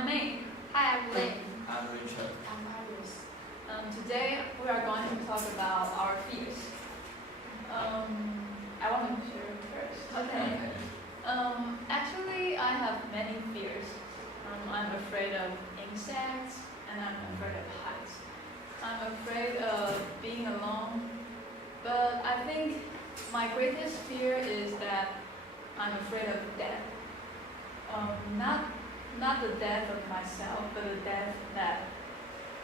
I'm May. Hi, I'm Lynn. I'm Richard. I'm Iris. Today we are going to talk about our fears. I want to share first. Okay. Actually, I have many fears. I'm afraid of insects and I'm afraid of heights. I'm afraid of being alone. But I think my greatest fear is that I'm afraid of death. Not the death of myself, but the death that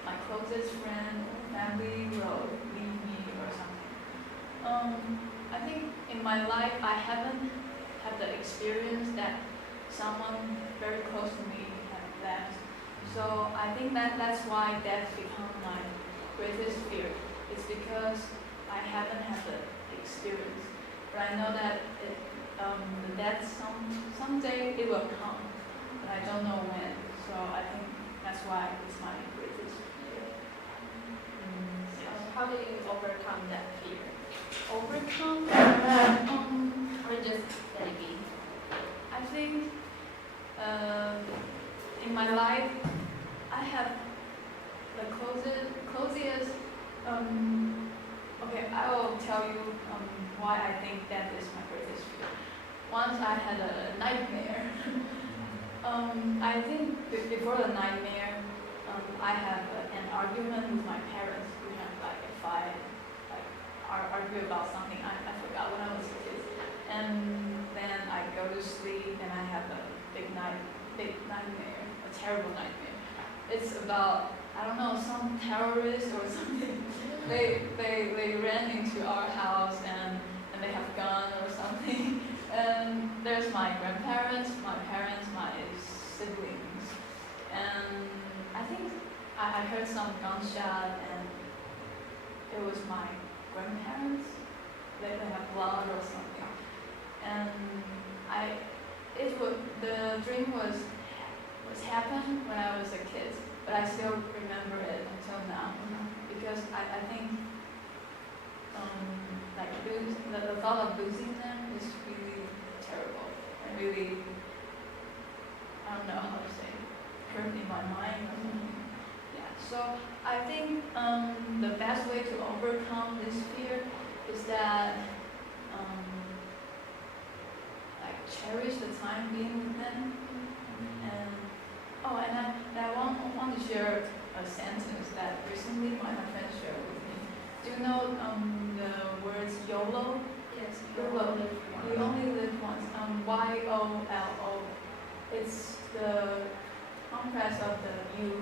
my closest friend or family will leave me or something. I think in my life I haven't had the experience that someone very close to me have left. So I think that's why death become my greatest fear. It's because I haven't had the experience. But I know that the death someday it will come, but I don't know when. So I think that's why it's my greatest fear. So how do you overcome that fear? Overcome? Or just let it be? I think in my life I have the closest. Okay, I will tell you why I think that is my greatest fear. Once I had a nightmare. I think before the nightmare, I have an argument with my parents. We have like a fight, like argue about something. I forgot when I was a kid. And then I go to sleep and I have a big nightmare, a terrible nightmare. It's about, I don't know, some terrorist or something. They ran into our house and they have gun or something. And there's my grandparents, my parents, my siblings. And I think I heard some gunshot and it was my grandparents. They have blood or something. And the dream was happened when I was a kid, but I still remember it until now. Because I think the thought of losing them is really terrible and really, I don't know how to say, hurt in my mind or something. Yeah. So I think the best way to overcome this fear is that cherish the time being with them. And I want to share a sentence that recently my friend shared with me. Do you know the words YOLO? Yes, YOLO. You only live once. YOLO. It's the compress of the you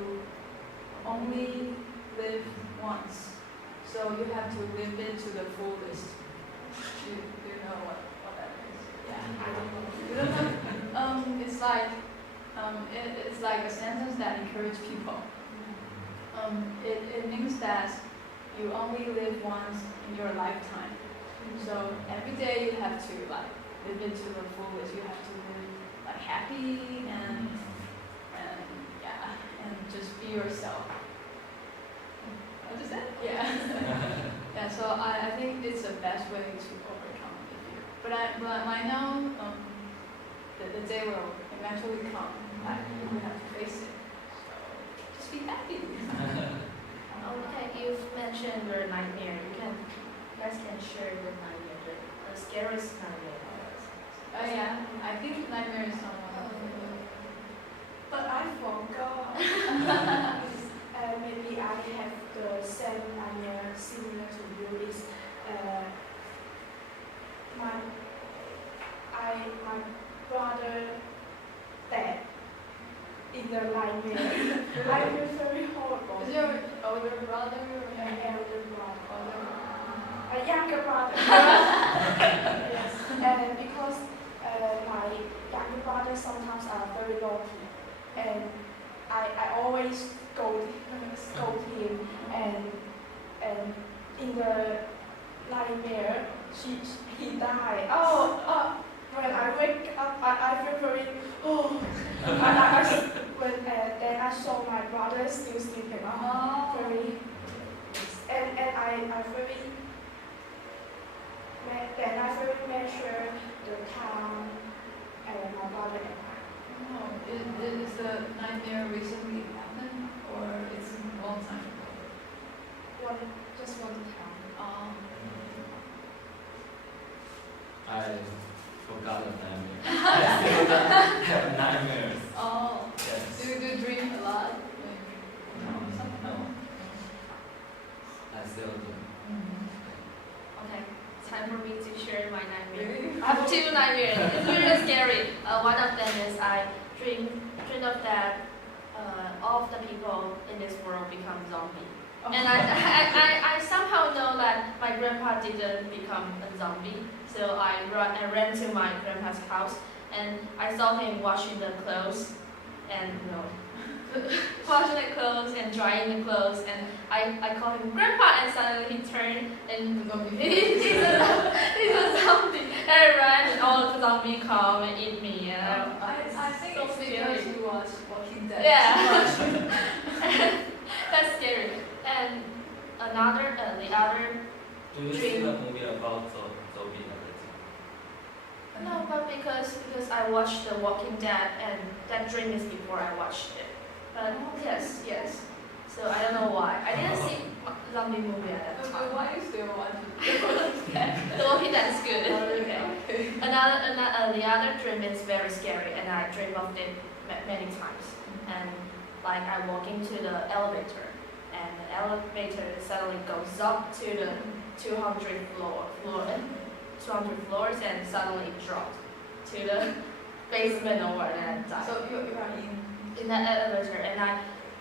only live once. So you have to live it to the fullest. Do you know what that is? Yeah. I don't know. You don't know? It's like a sentence that encourages people. It means that you only live once in your lifetime. So every day you have to live it to the fullest. You have to live happy and just be yourself. What is that? Yeah. Yeah. So I think it's the best way to overcome the fear. But I know that the day will eventually come. We have to face it. So just be happy. Okay, you've mentioned your nightmare. You guys can share your nightmare, the scariest nightmare. Oh yeah, I think nightmare is someone. But I forgot. Maybe I have the same nightmare similar to you. Is my brother dead in the nightmare. I feel very horrible. Is your older brother or An elder brother, a younger brother. Yes, and because my younger brother sometimes are very naughty, and I always scold him, and in the nightmare he died. When I wake up, I feel very then I saw my brother still sleeping. Very. And I very measure the time and my brother and I. Is the nightmare nightmare recently happened, or it's a long time ago? Just one time. I forgot the nightmare. I still don't have nightmares. Oh, Yes. do you dream a lot? No. I still do. Okay, time for me to share my nightmare. Really? I have two nightmares. It's really scary. One of them is I dream of that all of the people in this world become zombie. And I somehow know that my grandpa didn't become a zombie. So I ran to my grandpa's house and I saw him washing the clothes and washing the clothes and drying the clothes, and I called him grandpa, and suddenly he turned and he's a zombie. And I ran and all the zombies come and eat me. I think so it's scary. because you watch Walking Dead. Yeah. That's scary. And the other Do you see the movie about zombie everything? no, but because I watched The Walking Dead, and that dream is before I watched it. But yes. So I don't know why. I didn't see zombie movie at that But time. why you still watch it? The Walking Dead is good. Okay. The other dream is very scary, and I dream of it many times. And like I walk into the elevator, and the elevator suddenly goes up to the 200 floors, and suddenly dropped to the basement or where I died. So you are In that elevator, and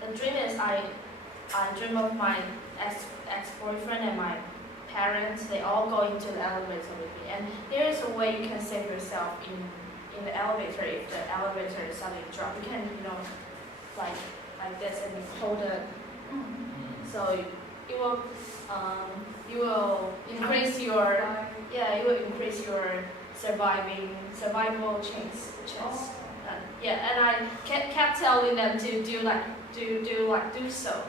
the dream is I dream of my ex-boyfriend and my parents. They all go into the elevator with me, and there is a way you can save yourself in the elevator. If the elevator suddenly drop, you can like this and hold it. So you will increase your survival chance. And I kept telling them to do so,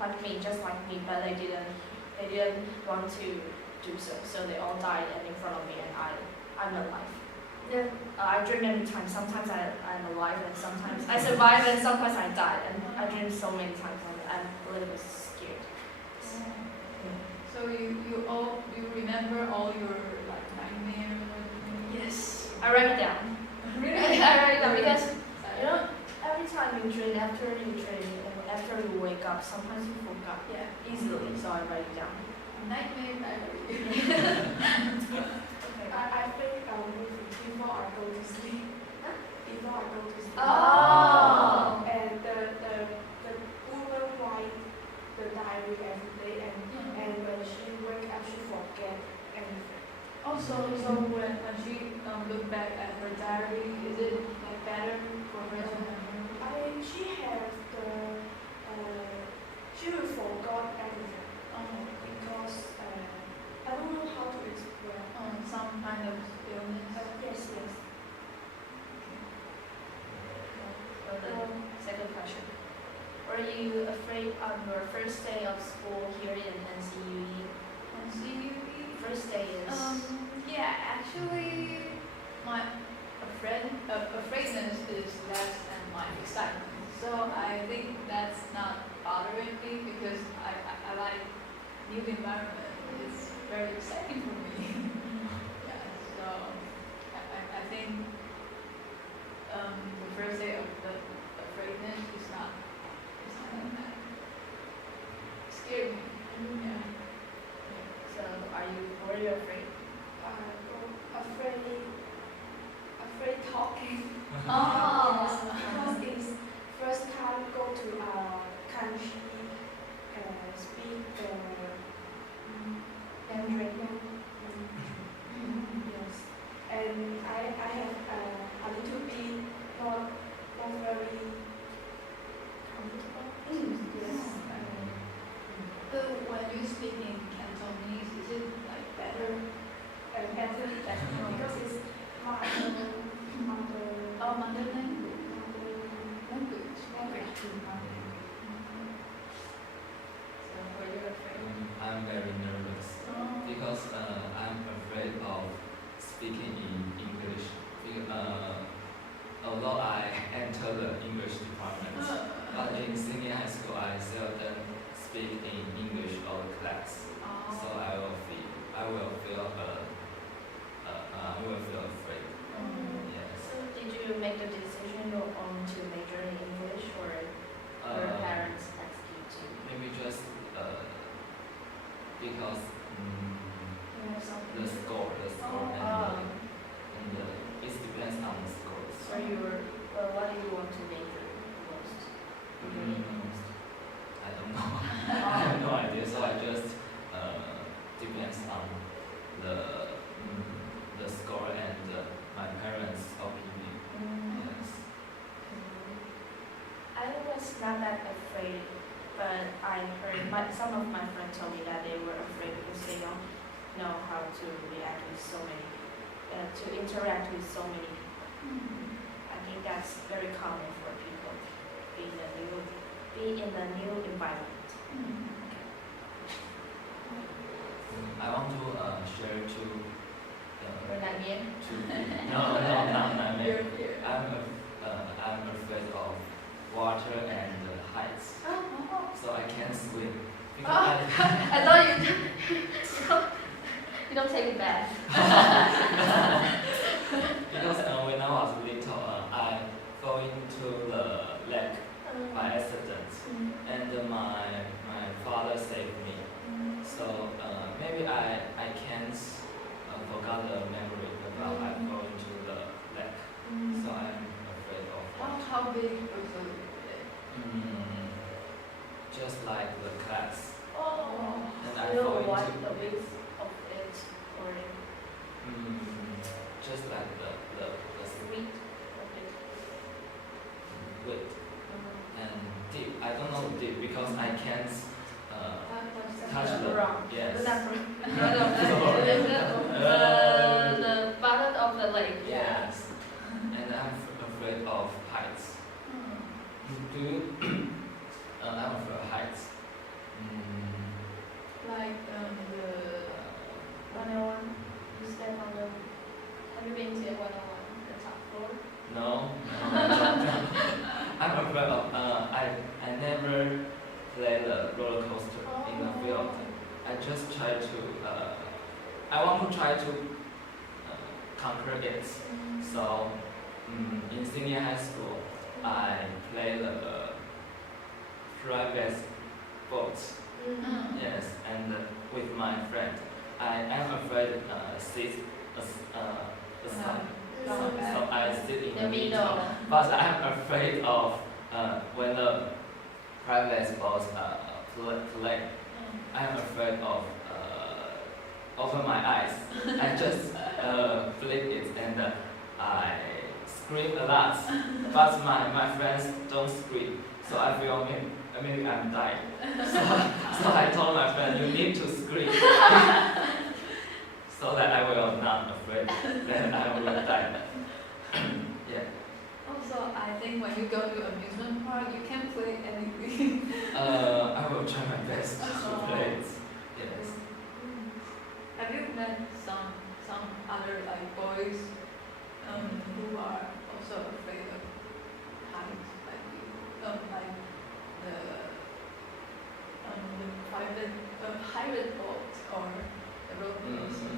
like me, just like me, but they didn't want to do so. So they all died in front of me, and I'm alive. Then I dream many times. Sometimes I'm alive, and sometimes I survive, and sometimes I die. And I dream so many times, and I'm a little bit scared. So you remember all your like nightmares? Yes, I write it down. Really? I write it down because every time you dream, after you wake up, sometimes you forgot easily. So I write it down. Nightmare diary. I think before I go to sleep. Before I go to sleep. Oh. And the woman write the diary every day, and when she wake up, she forget everything. Also, so when she look back at her diary, is it like better for her to remember? She will forgot everything Oh, because I don't know how to explain. some kind of illness. Yes. So the second question: were you afraid on your first day of school here in NCUE? First day is. Yeah, actually, my afraidness is less than my excitement. So I think that's not bothering me because I like new environment. It's very exciting for me. Yeah, so I think the first day of the afraidness is not that scary me. Yeah. So were you afraid? Afraid talking. Oh. Because it's first time go to our country and speak the Mandarin. Yes. And I have a little bit not very comfortable. Yes. But when you speak in Cantonese, is it like better? Better because it's mother Oh, mother language. So were you afraid? I'm very nervous because I'm afraid of speaking in English. Although I enter the English department, in senior high school, I seldom speak in English or class, so I will feel afraid. Yes. So did you make the decision to major in English or your parents asked you to? Maybe just because the score and it depends on the scores. So what do you want to major most? I don't know. I have no idea. So I just depends on the score and my parents' opinion. Yes. I was not that afraid, but I heard some of my friends told me that they were afraid because they don't know how to react with so many, to interact with so many people. I think that's very common for people be in a new environment. I want to share two. You're not yet? Not nightmare. I'm afraid of water and heights, so I can't swim. Because I thought you don't take it back. because when I was little, I fell into the lake by accident, and my father saved me. So maybe I can't forget the memory about I fell into the lake. So I'm afraid of water. How big was the lake? Just like the class. And I You fall know what into the width of it or just like the width of it? width and deep. I don't know deep because I can't touch the yes. The bottom of the lake. Yes. And I'm afraid of heights. Do you? I'm afraid of heights. Like the 101. You step on the. Have you been to 101? The top floor. No. I'm afraid of. I never play the roller coaster in the field. I just try to. I want to try to conquer it. So in senior high school, I play the private boats. Yes, and with my friend, I am afraid sit aside. So I sit in the middle. But I am afraid of when the private boats play. I am afraid of open my eyes. I just flick it and I scream a lot. But my friends don't scream, so I feel maybe I'm dying. So I told my friend, you need to scream. So that I will not afraid that I will die. Yeah. Also, I think when you go to amusement park, you can play anything. I will try my best to play it. Yes. Have you met some other like boys who are also afraid of heights like you? Like the pirate boat or the road coaster?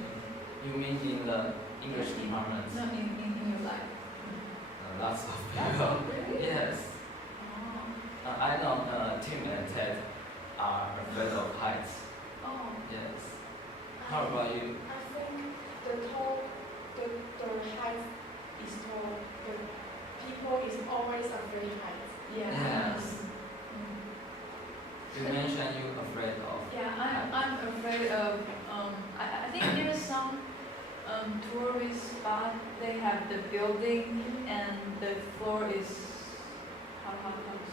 You mean in the English department? No, in your life. Lots of people. Really? Yes. I know Tim and Ted are afraid of heights. Oh. Yes. How about you? I think the height is tall. The people is always afraid of heights. Yes. You mentioned you're afraid of. Yeah, I'm afraid of. I think there's some tourist spot. They have the building and the floor is how to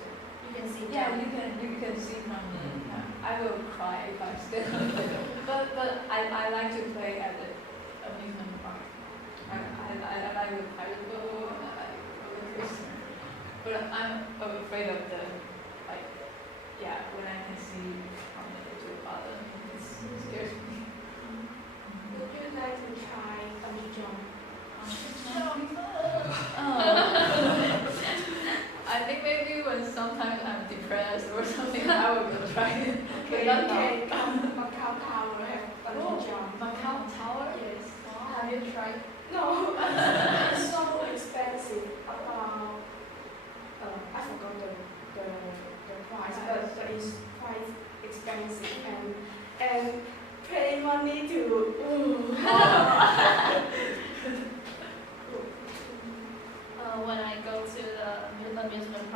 say? You can see. Yeah, you can see from the. I will cry if I stand on it. But I like to play at the amusement park. I like the pirate boat. I like roller coaster. But I'm afraid of the when I can see from the bottom, it scares me. Would you like to try bungee jump? I think maybe when sometimes I'm depressed.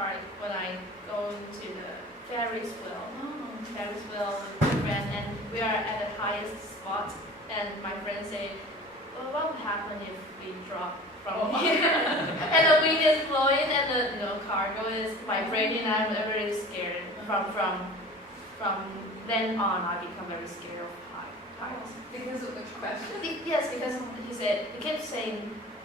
park when I go to the Ferris wheel. Oh. Ferris wheel with my friend, and we are at the highest spot. And my friend say, "Well, what would happen if we drop from here?" And the wind is blowing, and the cargo is vibrating. I'm very scared. From then on, I become very scared of heights. Because of the question? Yes, because he kept saying,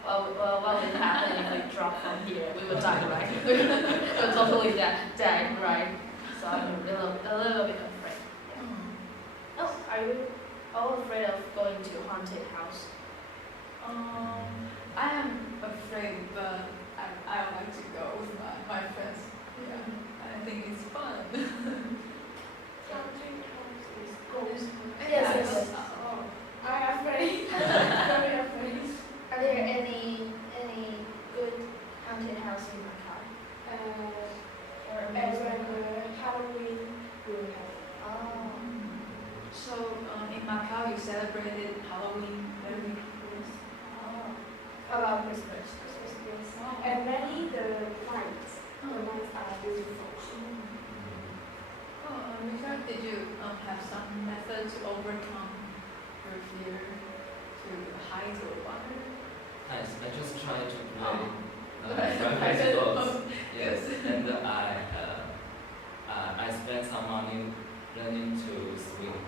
well, what would happen if we drop from here? We would die, right? We would totally die, right? So I'm a little bit afraid. Yeah. Oh, are you all afraid of going to a haunted house? I am afraid, but I would like to go with my friends. Yeah, I think it's fun. Haunted house is ghost. Yes. Oh, I'm afraid. Very afraid. Are there any good haunted house in Macau? Or Every Halloween will have. Oh. So in Macau, you celebrated Halloween very close. Oh. How about Christmas? Yes. And many the lights. The lights are beautiful. Richard, did you have some method to overcome your fear to height or water? I just try to play Right. private sports. Yes, and I spent some money learning to swim,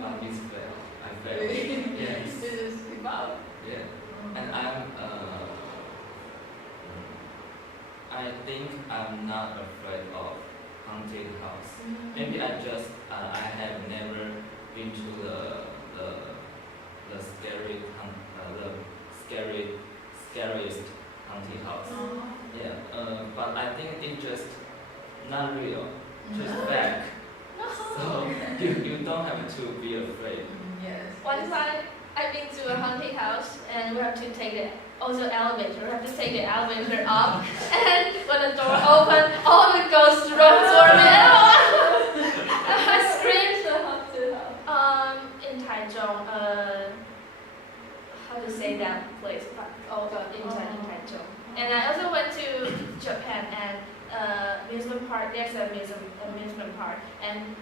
but it's fail. I failed. Yes. You just give up. Yeah, and I think I'm not afraid of haunted house. Maybe I have never been to the scariest haunted house. Yeah, but I think it's just not real, just fake. So you don't have to be afraid. Yes. One time I've been to a haunted house and we have to take the elevator. We have to take the elevator up, and when the door opened, all the ghosts run toward me. I screamed. In Taichung, how to say that place? In Taichung. And I also went to Japan and amusement park. There's an amusement park, and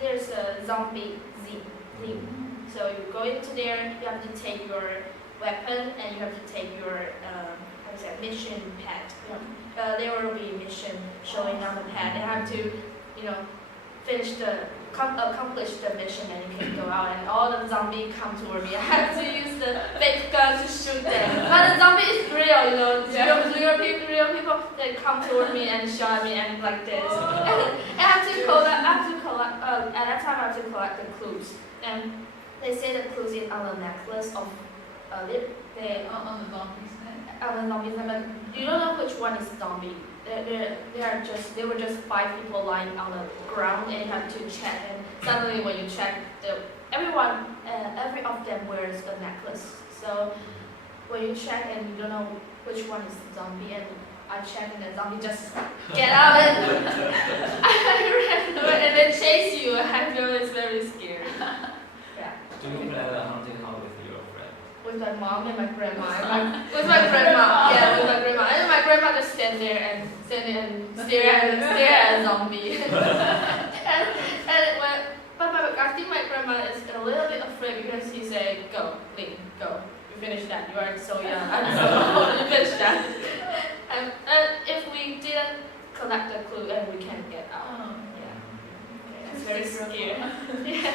there's a zombie theme. So you go into there, you have to take your weapon and you have to take your mission pad. There will be a mission showing on the pad. You have to, accomplish the mission, and you can go out. And all the zombies come toward me. I have to use the fake gun to shoot them. But the zombie is real, real people that come toward me and shoot at me and like this. And I have to collect. At that time, I have to collect the clues. And they say the clues is on the necklace of On the zombie's neck. on the zombies, but you don't know which one is zombie. They were just 5 people lying on the ground, and you have to check. And suddenly, when you check, every of them wears a necklace. So when you check and you don't know which one is zombie, and I check and the zombie just get out and I ran away and then chase you. I feel it's very scary. Yeah. Do you play the haunted house with your friend? With my mom and my grandma. With my grandma. Yeah, with my grandma. And my grandma just stand there and stare at a zombie. But I think my grandma is a little bit afraid because he said, "Go, Lynn, go. You finish that. You are so young. I'm so old. You finish that." And if we didn't collect the clue, then we can't get out. Yeah. It's very scary. Yeah.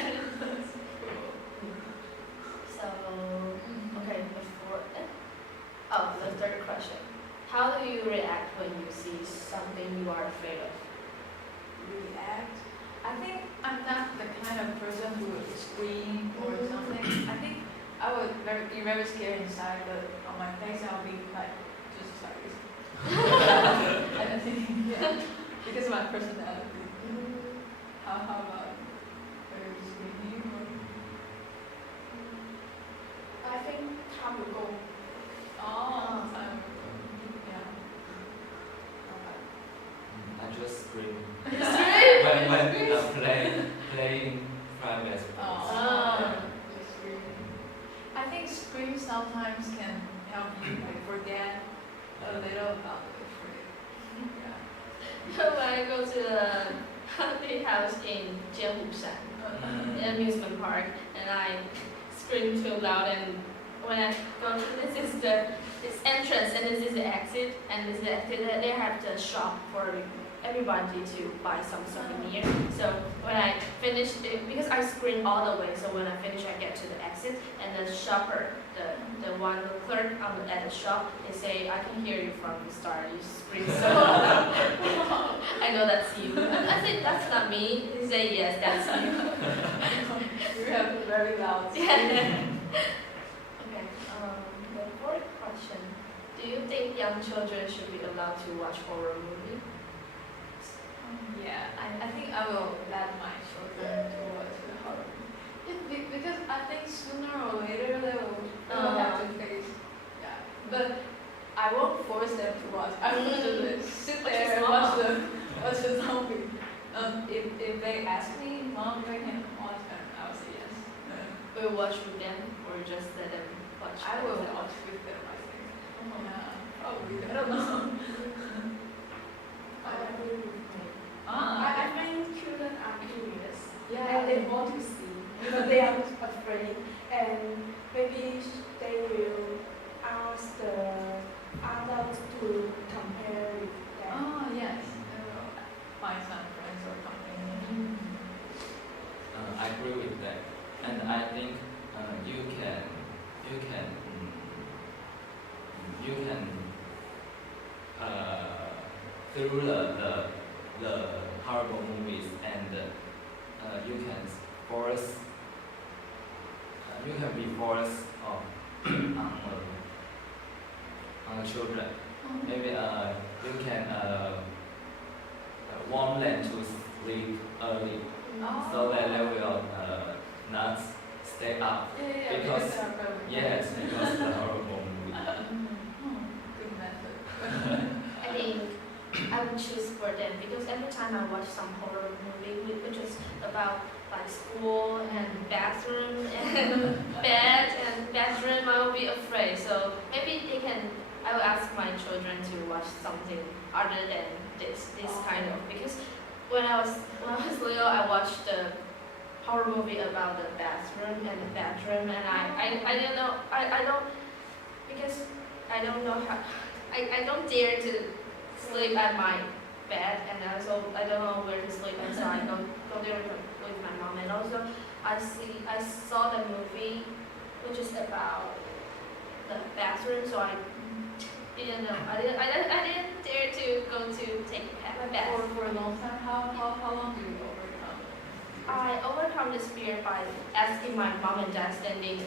So, okay, the third question. How do you react when you see something you are afraid of? React? I think I'm not the kind of person who would scream or something. I think I would be very scared inside, but on my face I'll be like, just sorry. I don't think, because of my personality. How about very screaming? I think time will go. Time. Yeah. I just scream. Scream? when playing private sports. I think scream sometimes can help you forget a little about the fear. when I go to the haunted house in Jiehushan, the amusement park, and I scream too loud, and when I go to this entrance and this is the exit, and this is the exit, they have the shop for everybody to buy some souvenir. So when I finish it, because I scream all the way, so when I finish I get to the exit, and the shopper, the clerk at the shop, they say, I can hear you from the start, you scream so loud. I know that's you. I think that's not me. He say yes, that's you. You have a very loud Yeah. Okay, the fourth question. Do you think young children should be allowed to watch horror movies? Yeah, I think I will let my children to watch the horror movie. Because I think sooner or later they will have to face. Yeah. But I won't force them to watch. I will just sit there and watch the zombie. If they ask me, Mom, I can watch them, I will say yes. Will you watch with them or just let them watch? I will watch with them, I think. Yeah, probably. I don't know. I agree with me. Ah, I think children are curious. yeah. And they want to see, but they are afraid, and maybe they will ask the adults to compare with them. Oh, yes. I will find some friends or company. I agree with that, and I think you can through the horrible movies, and you can force you can be forced on the children. Maybe you can want them to sleep early, so that they will not stay up. Yeah, Because- they are very Yes, because the horrible movie. Good method. I think I would choose for them because every time I watch some horror movie, which is about like school and bathroom and bed and bathroom, I will be afraid. So maybe they can. I will ask my children to watch something other than this kind of, because when I was little, I watched the horror movie about the bathroom and the bedroom, and I don't know, I don't, because I don't know how, I don't dare to sleep at my bed, and also I don't know where to sleep, and so I go there with my mom. And also I saw the movie which is about the bathroom, so I didn't know. I didn't dare to go to take my bath. For a long time, how long do you overcome? I overcome this fear by asking my mom and dad standing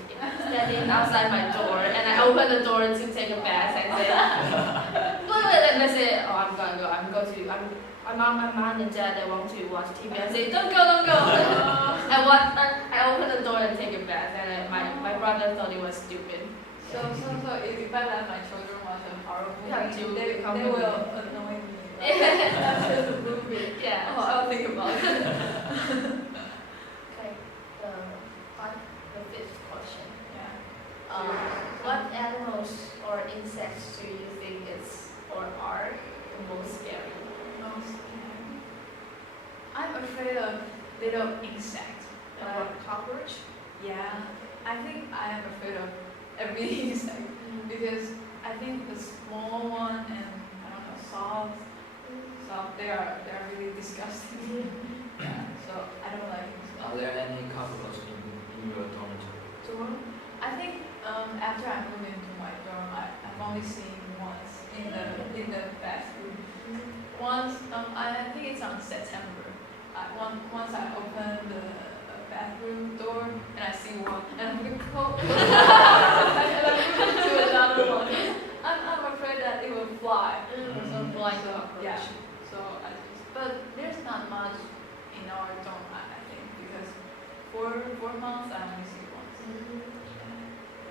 outside my door, and I open the door to take a bath and say, and they say, oh, I'm gonna go. My mom and dad, they want to watch TV. I say, don't go. I open the door and take a bath, and my brother thought it was stupid. So if I let my children watch a horror You have to movie, they become will a- annoy me. That's just a movie. Yeah. Oh, I'll think about it. Okay. The fifth question. Yeah. What animals or insects do you think is or are the most scary? I'm afraid of little insects. Cockroach? Yeah, I think I am afraid of every insect because I think the small one and I don't know soft, they are really disgusting. Yeah, so I don't like insects. Are there any cockroaches in your dormitory? I think after I moved into my dorm, I've only seen once in the bathroom. Once I think it's on September. Once I opened the bathroom door and I see one and I'm going to go and I move to another one. I'm afraid that it will fly or something like that. Yeah. So but there's not much in our dorm, I think, because four months I only see once.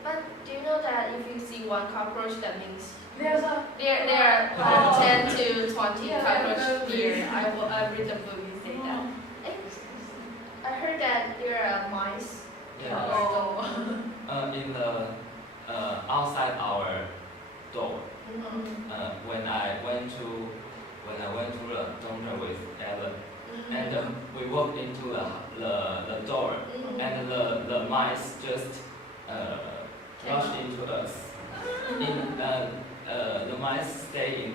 But do you know that if you see one cockroach, that means There's there are 10 to 20 Yeah, cockroaches I here. I read the book, you say that. I heard that there are mice. Yeah. In the outside our door, when I went to when I went to the dormitory with Ellen, and we walked into the door, and the mice just rushed into us. The mice stay in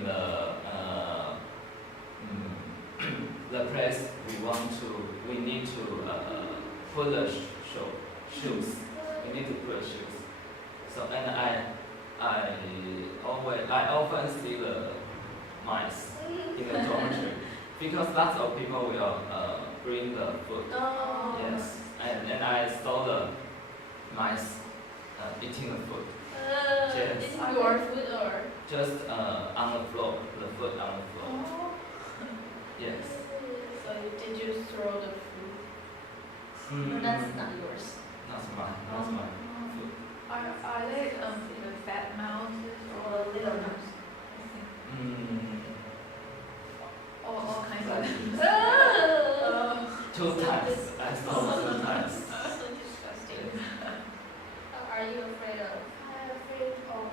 the place we need to put the shoes. We need to put the shoes. So and I often see the mice in the dormitory because lots of people will bring the food. Oh. Yes, and I saw the mice eating the food. Yes. Is it your food or? Just on the floor, the food on the floor. Oh. Yes. So did you throw the food? Mm, That's not yours. That's my food. Are they the fat mouses or little mouse? I think all kinds of. Two times. I saw 2 times. So disgusting. Are you afraid of? I'm afraid of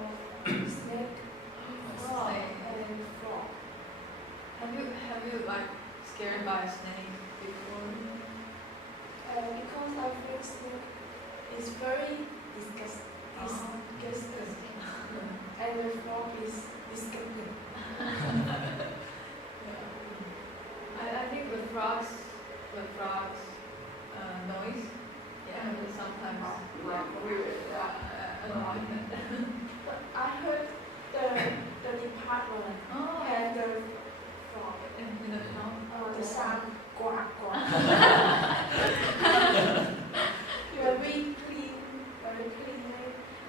snake, frog, and frog. Have you like scared by a snake before? Because I think snake is very disgusting. And the frog is disgusting. I think the frogs noise. Yeah, sometimes weird. I don't like that. But I heard the department and the frog In the town. the sound quack quack. Very clean,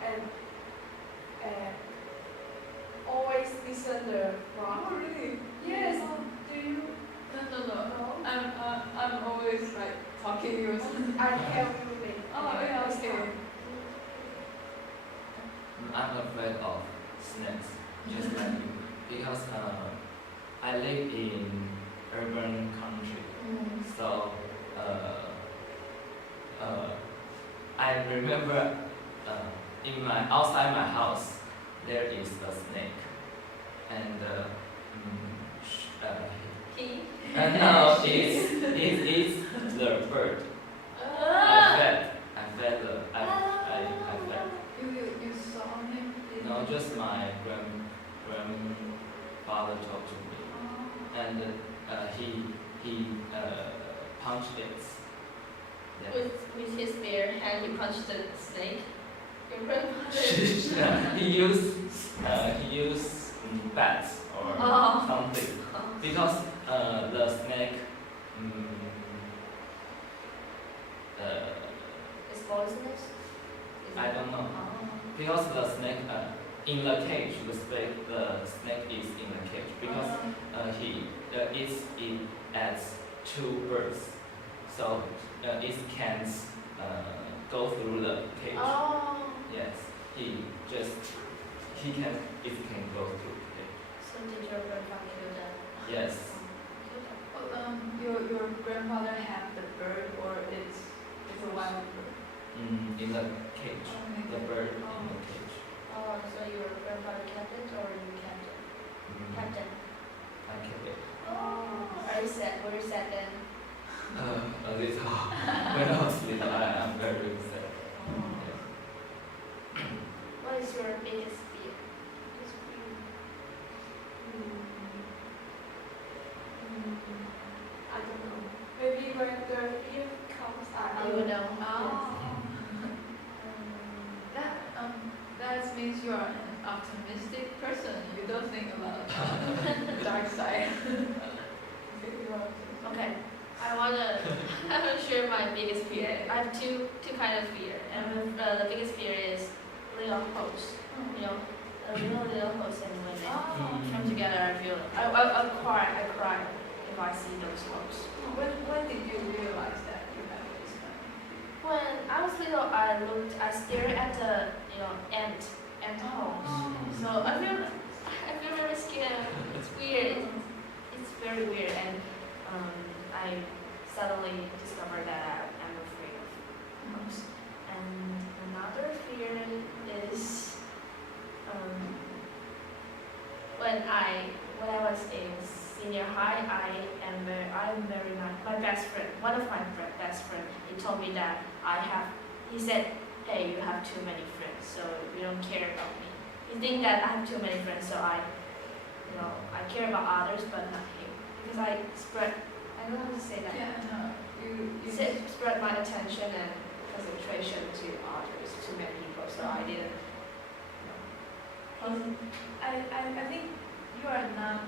and always listen the frog. Oh really? Yes. Do you? No. I'm always like talking or something. I tell you later. Oh yeah, okay. I'm afraid of snakes, just like you, because I live in urban country, so I remember outside my house there is a snake, and no, it's the bird. I fed. You saw him? No, just my grandfather talked to me, and he punched it. Yeah. With his bare hand, you punched the snake. Your grandfather. he used bats or something because the snake Is poisonous? I don't know. Because the snake in the cage, the snake is in the cage because he adds 2 birds, so it can't go through the cage. Oh. Yes, it can go through the cage. So did your grandfather kill that? Yes. Your grandfather had the bird or it's a wild bird? In the cage. Okay. The bird in the cage. Oh, so your grandfather kept it or you kept it? Kept it. I kept it. Oh. Are you sad? Were you sad then? A little. When I was little, I'm very sad. Yeah. What is your biggest fear? I don't know. Maybe when the fear comes, I You will know. That means you are an optimistic person. You don't think about the dark side. Okay. I wanna share my biggest fear. I have two kind of fear, and the biggest fear is little hosts. You know, little hosts and women come together. I cry if I see those hosts. When did you realize that you have this kind of? When I was little, I stared at the ant homes. So I feel very scared. It's weird. It's very weird, and I suddenly discovered that I'm afraid of homes. And another fear is when I was in senior high, I'm very nice. My best friend, one of my best friend, he told me that he said, hey, you have too many friends, so you don't care about me. You think that I have too many friends, so I care about others, but not him. Because I don't know how to say that. Yeah, no, you Spread my attention and concentration to others, to many people, so I didn't. I think you are not.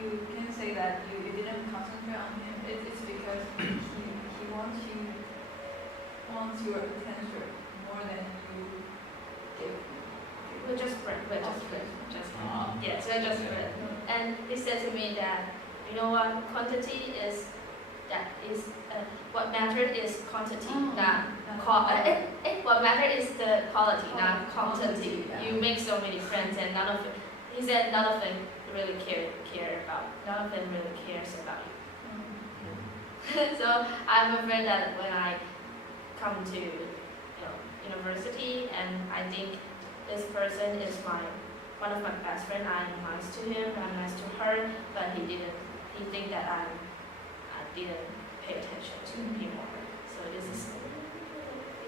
You can say that you didn't concentrate on him. It's because he wants your attention more than you give. We're just friends. Yes, we're just friends. And he said to me that, you know what, what matters is quantity, not what matters is the quality, not quantity. Yeah. You make so many friends, and he said none of them really care about. None of them really cares about you. So I'm afraid that when I come to university, and I think this person is one of my best friends. I'm nice to him, I'm nice to her, but he think that I didn't pay attention to him or her. So this is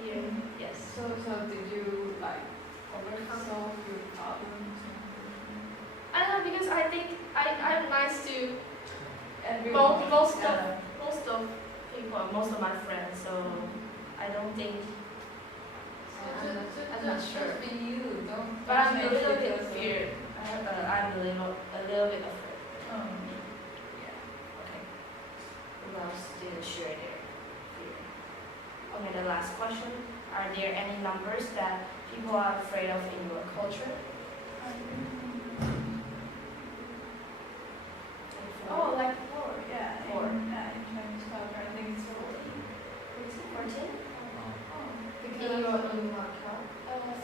fear. Yes. So did you overcome your problems? I don't know, because I think I'm nice to Everyone. most of people, most of my friends. So I don't think. I'm not sure. Just be you. Don't. But I'm a make little it bit because of- feared. I'm a little bit afraid. Yeah. Okay. Who else didn't share their fear? Okay, the last question. Are there any numbers that people are afraid of in your culture? Oh, like 4, yeah. 4. In Chinese culture, I think it's 4. 14? Oh, In because Macau?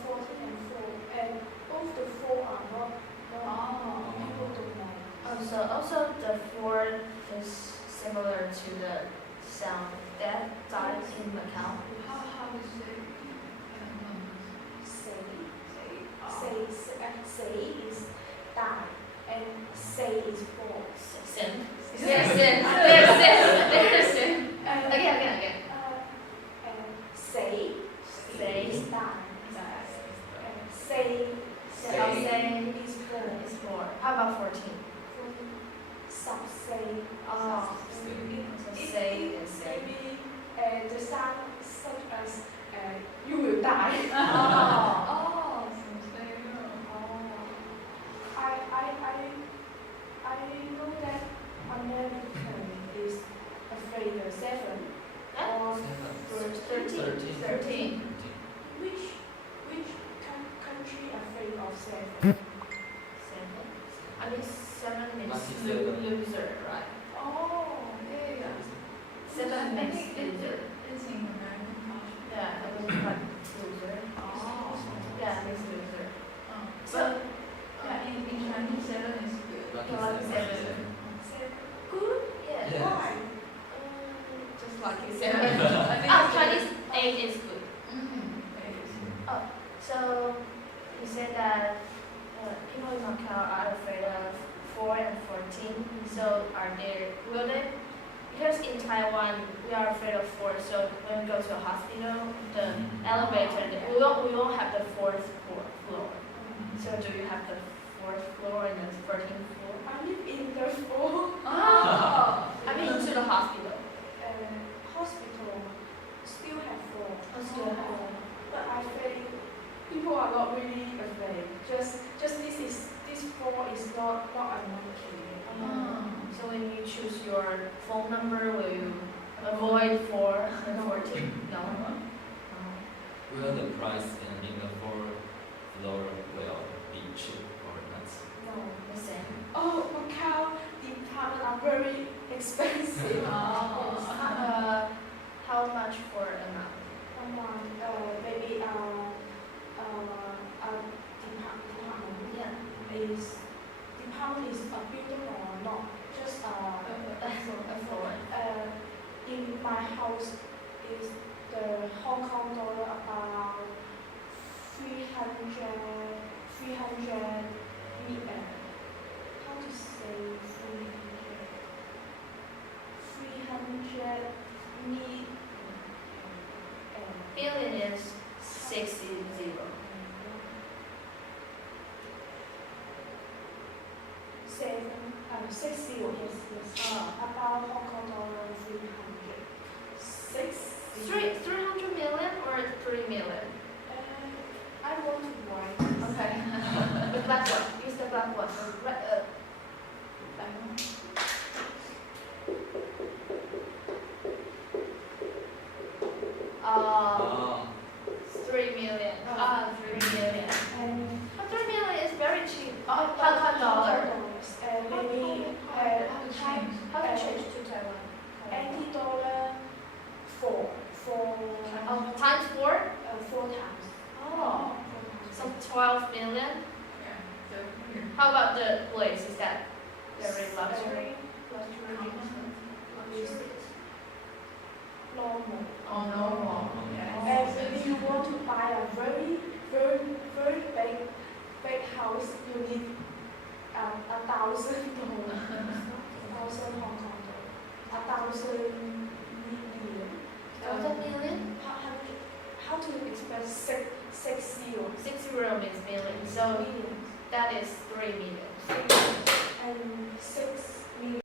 14 and 4, and both the 4 are not people don't know. Also the 4 is similar to the sound that dies in Macau. how to say Say is die, and say is fall. Sin. There's sin. Again. And say Say. is die, and say is fall. Is 4. How about 14? Stop say. Oh. So say and say. Maybe the sound such as you will die. Oh, so say no. I know that American is afraid of 7 or 13. which country afraid of 7? 7. I mean 7 means Lucky 7. loser, right? Oh, Yeah. 7 I means think loser. it's in American culture. Yeah, it was like loser. oh. Yeah, it means loser. But yeah, in Chinese 7 is good. Lucky 7. Good. Yeah. Yeah. Why? Just like you Yeah. said. I think it's Chinese 8 is good. It is. So you said that people in Macau are afraid of 4 and 14. So will they? Because in Taiwan we are afraid of 4. So when we go to a hospital, the elevator, we won't have the 4th floor. So do you have the 4th floor and the 13th floor? I live in the 4 I mean to the hospital. hospital. Still have 4. Still have 4. But I think people are not really afraid. Just this 4 is not unlucky. So when you choose your phone number, will you avoid 4 and 14? No. Will the price in the 4th floor will be cheap or not? No, the same. Oh, Macau, the apartments are very expensive. How much for a month? Maybe department Yeah. department is a building or not? Just A floor. in my house is the Hong Kong dollar about 300 how to say 300 60, yes. About Hong Kong dollar 300. 300 million or 3 million? I want to write. Okay. The black one. Use the black one. Black one. Oh. 3 million. 3 million. And But 3 million is very cheap. Oh, Hong Kong dollar. And maybe How to change to Taiwan? $80 for Times 4? 4 times. Oh. So 12 million. Yeah. So, How about the place? Is that very luxury? Normal. oh, normal. Yeah. And if you want to buy a very big house, you need $1,000. 1,000 Hong Kong dollar. 1,000 million. 1,000 million? How to express 60? 60 means million. So million. that is 3 million. 6